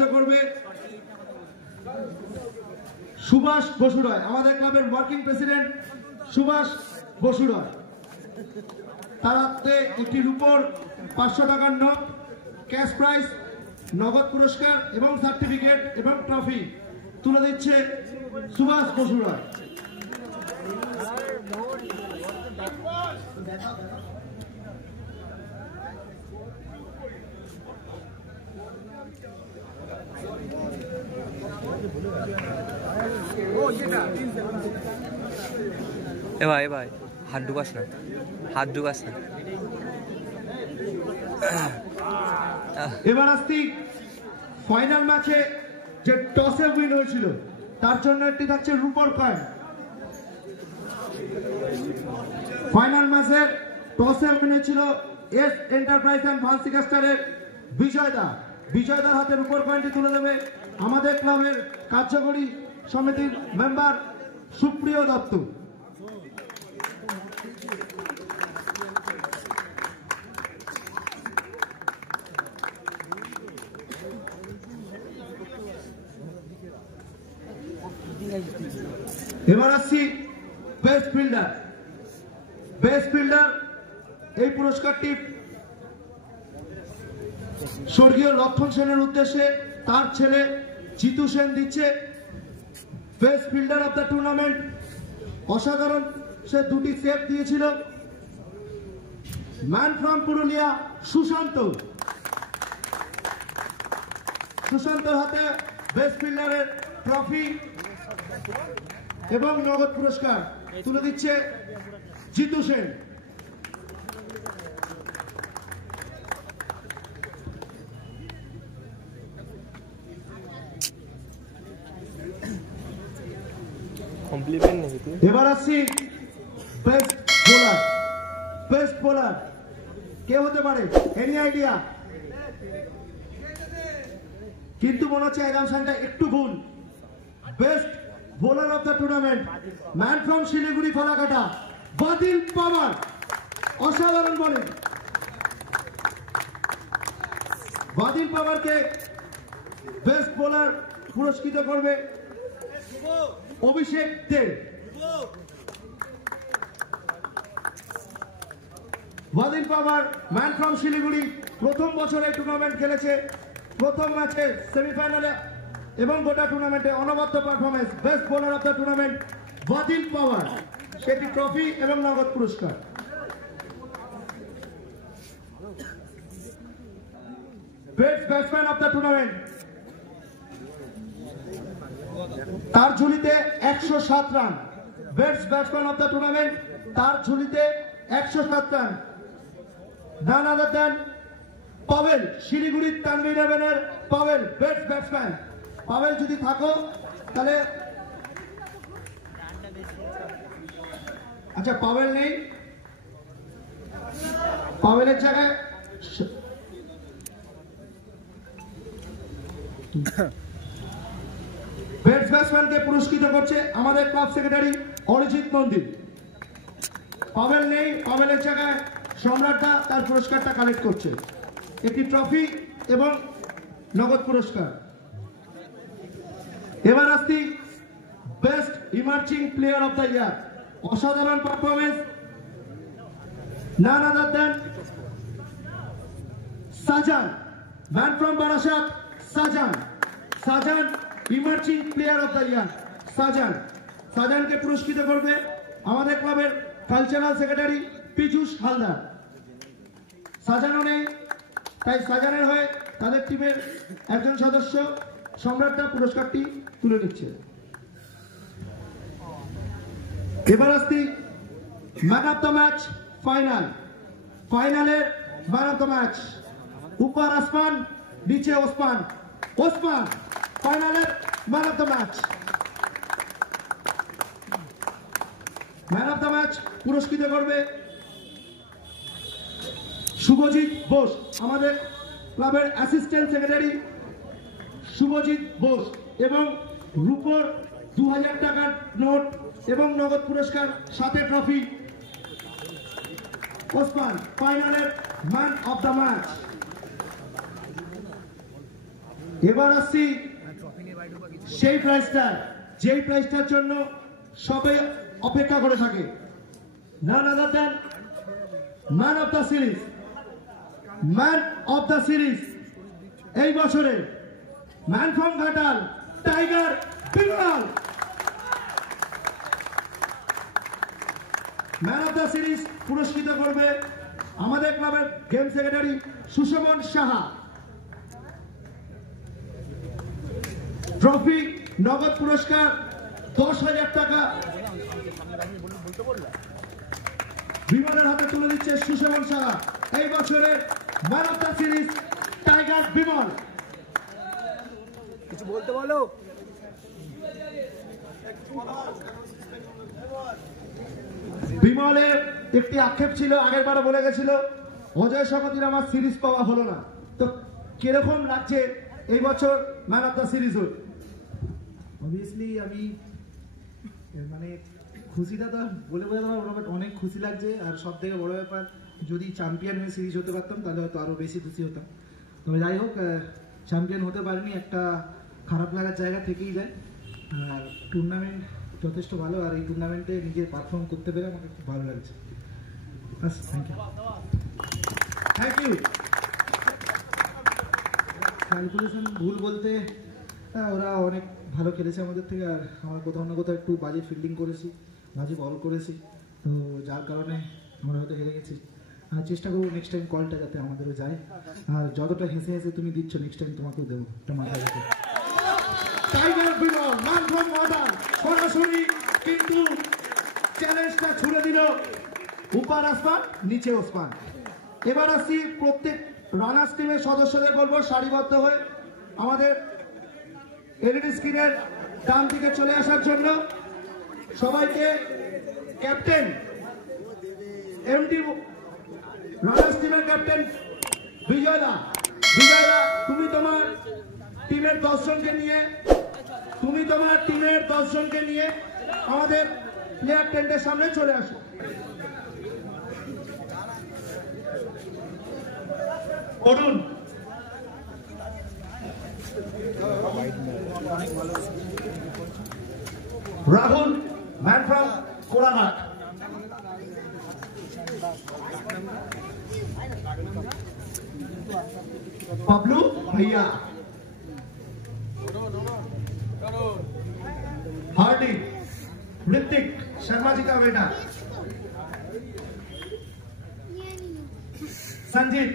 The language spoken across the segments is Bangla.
পুরস্কৃত করবে সুভাষ বসুরয়, আমাদের ক্লাবের ওয়ার্কিং প্রেসিডেন্ট সুভাষ বসুরয়। তার হাতে একটি রূপোর 500 টাকার নোট, ক্যাশ প্রাইজ, নগদ পুরস্কার এবং সার্টিফিকেট এবং ট্রফি তুলে দিচ্ছে সুভাষ বসুরয়। এ ভাই ভাই হাত ঢুকাস না, হাত ঢুকাস না। এবার আসছি ফাইনাল ম্যাচে যে টসে উইন হয়েছিল তার জন্য একটি থাকছে রূপোর কয়েন। ফাইনাল ম্যাচের টসে উইন হয়েছিল এস এন্টারপ্রাইজ এন্ড ভান্সিকাস্টারের বিজয়দার হাতে রূপোর কয়েনটি তুলে দেবে আমাদের ক্লাবের কার্যকরী সমিতির মেম্বার সুপ্রিয় দত্ত। এবার আসছি বেস্ট ফিল্ডার। এই পুরস্কারটি স্বর্গীয় লক্ষণ সেনের উদ্দেশ্যে তার ছেলে জিতু সেন দিচ্ছে। Best fielder of the tournament, অসাধারণ সে দুটি সেভ দিয়েছিল। ম্যান ফ্রম পুরুলিয়া সুশান্তর হাতে বেস্ট ফিল্ডারের ট্রফি এবং নগদ পুরস্কার তুলে দিচ্ছে জিতু সেন। এবার আসছি বেস্ট বোলার কে হতে পারে? Any idea? কিন্তু মনে হচ্ছে এক্সামশনটা একটু ভুল। Best bowler of the tournament, man from Siliguri Falakata, Badil Pawar. অসাধারণ বলেন বাদিল পাওয়ারকে বেস্ট বোলার পুরস্কৃত করবে অভিষেক দেব। বাদিল পাওয়ার ম্যান ফ্রম শিলিগুড়ি, প্রথম বছরে টুর্নামেন্ট খেলেছে, প্রথম ম্যাচে সেমিফাইনালে এবং গোটা টুর্নামেন্টে অনবদ্য performance. Best bowler of the tournament Badil Pawar, সেটি ট্রফি এবং নগদ পুরস্কার। Best batsman of the tournament, তার ঝুলিতে 107 run. Best batsman of the tournament, তার ঝুলিতে 107 run, none other than Pavel, শিলিগুড়ির তানভীর ইলেভেনের পাভেল। বেস্ট ব্যাটসম্যান পাভেল, যদি থাকো তাহলে। আচ্ছা পাভেল নেই, পাভেলের জায়গায় বেস্ট ব্যাটসম্যানকে পুরস্কৃত করছে আমাদের ক্লাব সেক্রেটারি অরিজিৎ নন্দী। পাভেল নেই, পাভেলের জায়গায় সম্রাটদা তার পুরস্কারটা কালেক্ট করছে, একটি ট্রফি এবং নগদ পুরস্কার। এবার আসছি best emerging player of the year, অসাধারণ performance, none other than Sajan, man from Barasat. Sajan emerging player of the year. সাজানকে পুরস্কৃত করবে আমাদের ক্লাবের কালচারাল সেক্রেটারি পীযূষ হালদার। সাজানও নেই, তাই সাজানের হয়ে তাদের টিমের একজন সদস্য সম্রাটটা পুরস্কারটি তুলে নিচ্ছে। এবার আসছি ম্যান অফ দ্য ম্যাচ ফাইনালের ম্যান অফ দ্য ম্যাচ। উপর আসমান নিচে ওসমান ফাইনালের man of the match. Man of the match পুরস্কৃত করবে শুভজিৎ বোস, আমাদের ক্লাবের অ্যাসিস্ট্যান্ট সেক্রেটারি শুভজিৎ বোস, এবং রূপোর 2000 টাকার নোট এবং নগদ পুরস্কার, সাথে ট্রফি। ওসমান ফাইনালের ম্যান অফ দ্য ম্যাচ। এবার আসছি সেই প্রাইজটা, যেই প্রাইজটার জন্য সবাই অপেক্ষা করে থাকে, none other than man of the series. Man of the series এই বছরে man from Ghatal tiger Bimal. Man of the series পুরস্কৃত করবে আমাদের ক্লাবের game secretary Sushovan Saha. Trophy, নগদ পুরস্কার 10,000 টাকা বিমলের হাতে তুলে দিচ্ছে সুশোভন সাহা। এই বছরের man of the series tiger Bimal. কিছু বলতে বলো। বিমলের একটি আক্ষেপ ছিল, আগের বারে বলে গেছিল অজয় সমিতির আমার সিরিজ পাওয়া হলো না, তো কিরকম লাগছে এই বছর ম্যান অফ দ্য সিরিজ হল? অবভিয়াসলি আমি মানে খুশিটা তো বলে বোঝাতে পারবো না, বাট অনেক খুশি লাগছে। আর সব থেকে বড় ব্যাপার, যদি চ্যাম্পিয়ন হয়ে সিরিজ হতে পারতাম তাহলে হয়তো আরো বেশি খুশি হতাম। তবে যাই হোক, চ্যাম্পিয়ন হতে পারিনি, একটা খারাপ লাগার জায়গা থেকেই যায়। আর টুর্নামেন্ট যথেষ্ট ভালো, আর এই টুর্নামেন্টে নিজের পারফর্ম করতে পেরে আমাকে খুব ভালো লাগছে। বাস, thank you. Thank you. Calculation ভুল বলতে ওরা অনেক ভালো খেলেছে আমাদের থেকে, আর আমরা কোথাও না কোথাও একটু বাজে ফিল্ডিং করেছি, বাজে বল করেছি, তো যার কারণে আমরা হয়তো হেরে গেছি। আর চেষ্টা করবো নেক্সট টাইম কলটা যাতে আমাদেরও যায়, আর যতটা হেসে হেসে তুমি দিচ্ছ নেক্সট টাইম তোমাকেও দেবো, এটা মাথায় রেখে। Tiger Bimal man from Ghatal সরাসরি কিন্তু চ্যালেঞ্জটা ছুড়ে দিল উপার আসমান নিচে ওসমান। এবার আসছি প্রত্যেক রানার্স টিমের সদস্যদের বলবো সারিবদ্ধ হয়ে আমাদের এলইডি স্ক্রিনের ডান দিকে চলে আসার জন্য। সবাইকে ক্যাপ্টেন এমডি রানার্স টিমের ক্যাপ্টেন বিজয়দা, বিজয়দা তুমি তোমার টিমের 10 জনকে নিয়ে আমাদের প্লেয়ার টেন্টের সামনে চলে আসো। অরুণ, রাহুল ম্যান ফ্রম কোলাঘাট, পাবলু ভাইয়া, हार्दिक, ऋतिक शर्मा जी का बेटा, संजीत,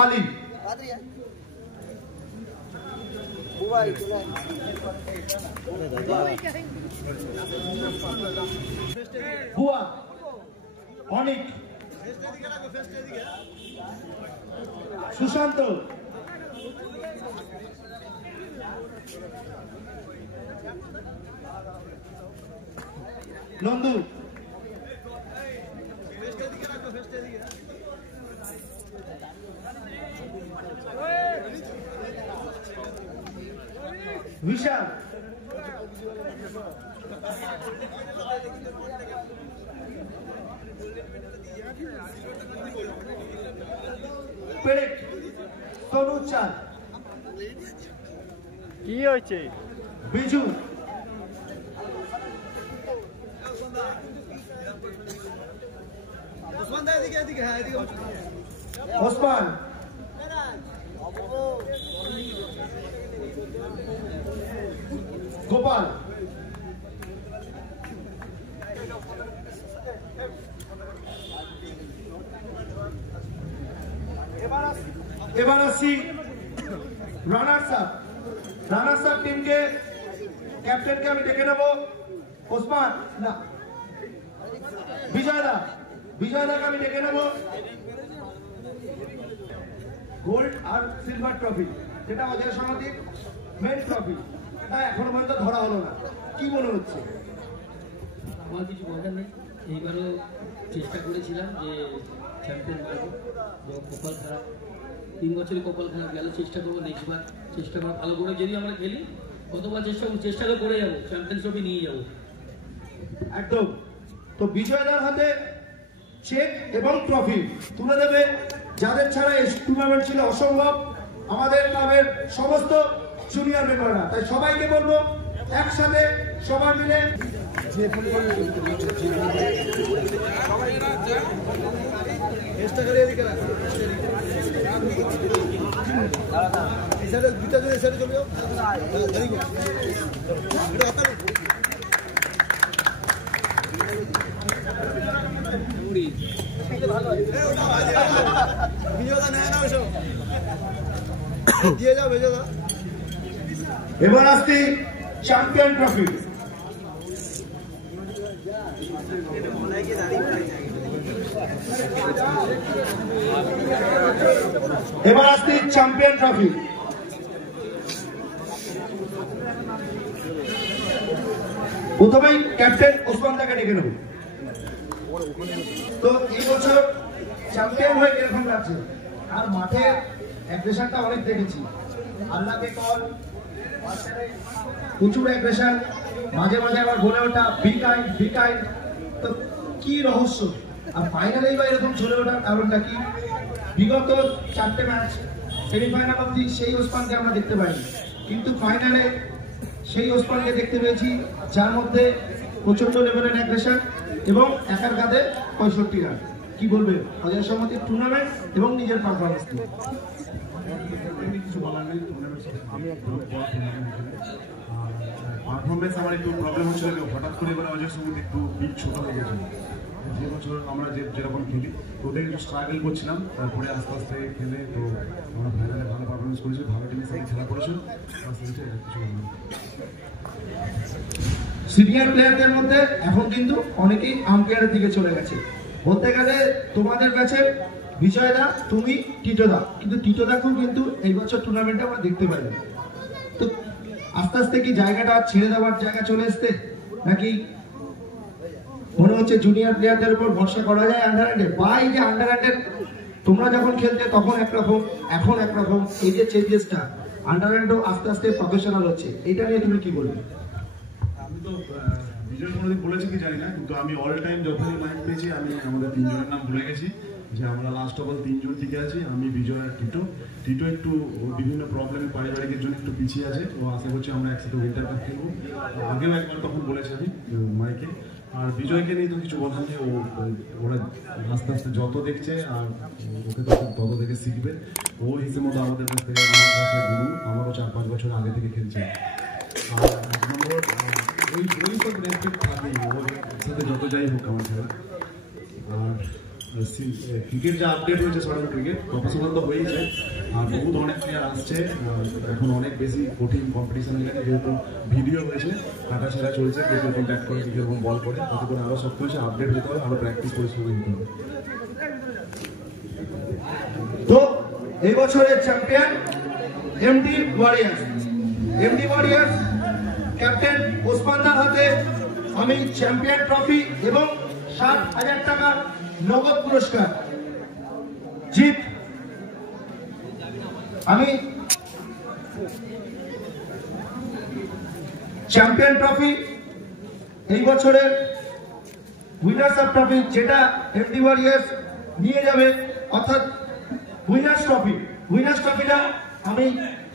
आली, बुआ, অনিক, সুশান্ত, নন্দু, विशाल, पेरेक, सोनू चांद, কি হয়েছে? बिजू, ওসমান, গোপাল, এবার আসছি রানার্স আপ টিমকে ক্যাপ্টেনকে আমি ডেকে নেবো। ওসমান না, বিজয়দাকে আমি ডেকে নেবো। গোল্ড আর সিলভার ট্রফি, যেটা অজয় সমিতির মেন ট্রফি, তা এখনো পর্যন্ত ধরা হলো না, কি মনে হচ্ছে? আমার কিছু বলার নেই, এইবারও চেষ্টা করেছিলাম যে চ্যাম্পিয়ন করবো, কপাল খারাপ, 3 বছরে কপাল খারাপ গেল। চেষ্টা করবো নেক্সট বার, চেষ্টা করবো ভালো করে, যদি আমরা খেলি কতবার চেষ্টা করে যাবো, চ্যাম্পিয়ন ট্রফি নিয়ে যাবো একদম। তো বিজয়দার হাতে চেক এবং ট্রফি তুলে দেবে, যাদের ছাড়া এই টুর্নামেন্ট ছিল অসম্ভব আমাদের ক্লাবের সমস্ত জুনিয়র মেম্বাররা। তাই সবাইকে বলবো একসাথে সবাই মিলে এবার আসছি চ্যাম্পিয়ন ট্রফি। এবার আসছি চ্যাম্পিয়ন ট্রফি। প্রথমেই ক্যাপ্টেন ওসমান দাকে ডেকে নেব। তো এই বছর চ্যাম্পিয়ন হয়ে কিরকম লাগছে? আর মাঠে অ্যাগ্রেশনটা অনেক দেখেছি, আল্লাহকে কল, প্রচুর অ্যাগ্রেশন, মাঝে মাঝে আবার বলে ওঠা বি কাইন্ড। তো কি রহস্য? আর ফাইনালেই বা এরকম চলে ওঠার কারণটা কি? বিগত 4টে ম্যাচ সেমিফাইনাল অবধি সেই ওসমানকে আমরা দেখতে পাইনি, কিন্তু ফাইনালে সেই ওসমানকে দেখতে পেয়েছি, যার মধ্যে প্রচন্ড লেভেলের অ্যাগ্রেশন এবং একার কাঁধে 65 রান। কি বলবে অজয় সমাধির টুর্নামেন্ট এবং নিজের পারফরমেন্স নিয়ে? কিছু বলার নেই, পারফরমেন্স আমার একটু প্রবলেম হচ্ছিল, হঠাৎ করে এবার অজয় সমিতি একটু পিচ ছোট হয়ে গেছিল। যে বছর আমরা যেরকম খেলি ওদের একটু স্ট্রাগল করছিলাম, তারপরে আস্তে আস্তে খেলে তো আমরা ফাইনালে ভালো পারফরমেন্স করেছি, ভালো টিমের সাথে খেলা করেছি। সিনিয়র প্লেয়ারদের মধ্যে এখন কিন্তু অনেকেই আম্পায়ারের দিকে চলে গেছে। বলতে গেলে তোমাদের ম্যাচে বিজয়দা, তুমি, টিটোদা, কিন্তু টিটোদাকেও কিন্তু এই বছর টুর্নামেন্টে আমরা দেখতে পাই। তো আস্তে আস্তে কি জায়গাটা ছেড়ে দেওয়ার জায়গা চলে আসছে, নাকি মনে হচ্ছে জুনিয়র প্লেয়ারদের উপর ভরসা করা যায় আন্ডার-হান্ডে? বা এই যে আন্ডার-হান্ডে তোমরা যখন খেলতে তখন একরকম, এখন একরকম, এই যে চেঞ্জেসটা, আন্ডার-হান্ডও আস্তে আস্তে প্রফেশনাল হচ্ছে, এটা নিয়ে তুমি কি বলবে? আমি তো বিজয় কোনোদিন বলেছি কি জানি না, কিন্তু আমি অল টাইম যখনই মাইন্ড পেয়েছি আমি আমাদের তিনজনের নাম ভুলে গেছি, যে আমরা লাস্ট অফ অল তিনজন টিকে আছি, আমি, বিজয় আর টিটো। টিটো একটু বিভিন্ন প্রবলেম পারিবারিকের জন্য একটু পিছিয়ে আছে, ও আশা করছি আমরা একসাথে উইন্টার কাপ খেলবো। আগেও একবার তখন বলেছি আমি মাইকে। আর বিজয়কে নিয়ে তো কিছু বলার নেই, ওরা আস্তে আস্তে যত দেখছে আর ওকে তত দেখে শিখবে। ও হিসেবে মতো আমাদের কাছ থেকে, আমার কাছে গুরু, আমারও 4-5 বছর আগে থেকে খেলছে। আর এক নম্বর ওই সব রেসপেক্ট থাকেই ওর সাথে যত যাই হোক আমার খেলা। আর ক্রিকেট যে আপডেট হয়েছে, সরকার ক্রিকেট প্রফেশনাল তো হয়েই যায়, আর বহুত অনেক প্লেয়ার আসছে। এখন অনেক বেশি কঠিন কম্পিটিশন হয়ে গেছে, যেহেতু ভিডিও হয়েছে, কাটা ছেঁড়া চলছে, কে কিরকম ব্যাট করে, কে কিরকম বল করে, তাতে করে আরও সব কিছু আপডেট হতে হবে, আরও প্র্যাকটিস পরিশ্রম হতে হবে। তো এই বছরের champion MD warriors. MD warriors captain ওসমানদার হাতে আমি চ্যাম্পিয়ন ট্রফি এবং 60,000 টাকা নগদ পুরস্কার জিত। আমি চ্যাম্পিয়ন ট্রফি এই বছরের উইনার্স অফ ট্রফি, যেটা এমডি ওয়ারিয়ার্স নিয়ে যাবে, অর্থাৎ উইনার্স ট্রফি। উইনার্স ট্রফিটা আমি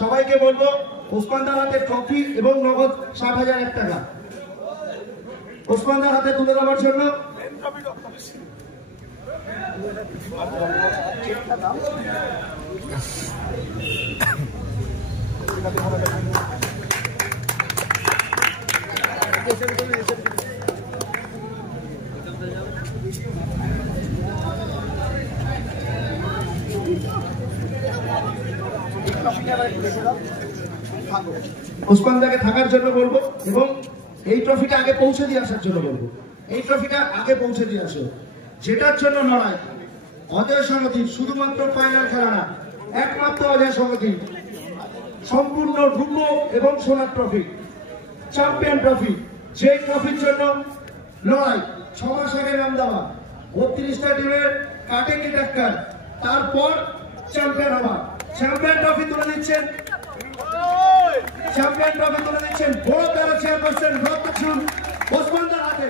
সবাইকে বলবো ওসমানদার হাতে ট্রফি এবং নগদ 60,000 টাকা ওসমানদার হাতে তুলে দেওয়ার জন্য ওসমানদাকে থাকার জন্য বলবো এবং এই ট্রফিটা আগে পৌঁছে দিয়ে আসার জন্য বলবো। এই ট্রফিটা আগে পৌঁছে দিয়ে আসো, যেটার জন্য লড়াই অজয় সংগঠন। শুধুমাত্র ফাইনাল খেলা না, একমাত্র অজয় সংগঠন সম্পূর্ণ রূপো এবং সোনার ট্রফি, চ্যাম্পিয়ন ট্রফি, যে ট্রফির জন্য লড়াই 6 মাস আগে নাম দেওয়া, 32টা টিমের কাটে কি টাক্কার, তারপর চ্যাম্পিয়ন হওয়া। চ্যাম্পিয়ন ট্রফি তুলে দিচ্ছেন, চ্যাম্পিয়ন ট্রফি তুলে দিচ্ছেন বড় তারা চেয়ারপারসন রত্নচুর ওসমানদার হাতে।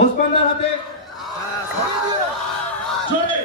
ওসমানদার হাতে জোরে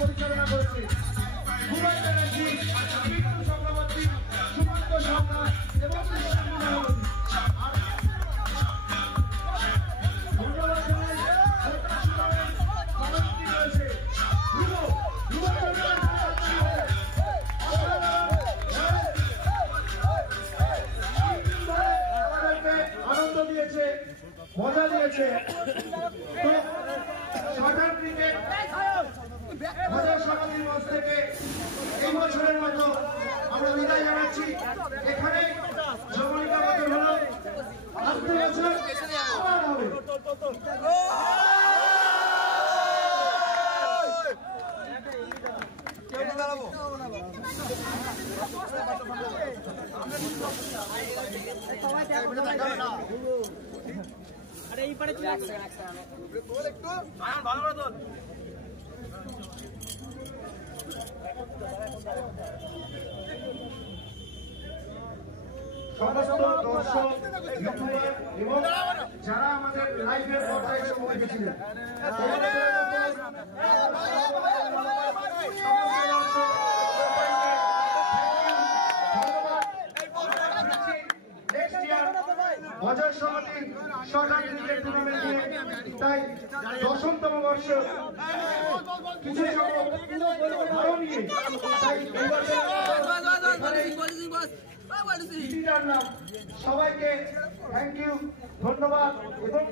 পরিচালনা করেছে কুমার ব্যানার্জি, বিপুল চক্রবর্তী, সুমন্ত সরকার এবং ধন্যবাদ জানাই রয়েছে আমাদেরকে আনন্দ দিয়েছে, মজা দিয়েছে। সাধারণ ক্রিকেট হাজার সমাধির মঞ্চ থেকে এই বছরের মতো আমরা বিদায় জানাচ্ছি। এখানে জমনিকা বছর হলো, আসতে বছর আবার হবে। সমস্ত দর্শক এবং যারা আমাদের লাইভের পর্দায় এসে উপস্থিত বাজার সমিতির সরকার ক্রিকেট টুর্নামেন্টে তাই 10তম বর্ষ কিছু সংখ্যক আরো নিয়ে তাই সবাইকে থ্যাংক ইউ, ধন্যবাদ এবং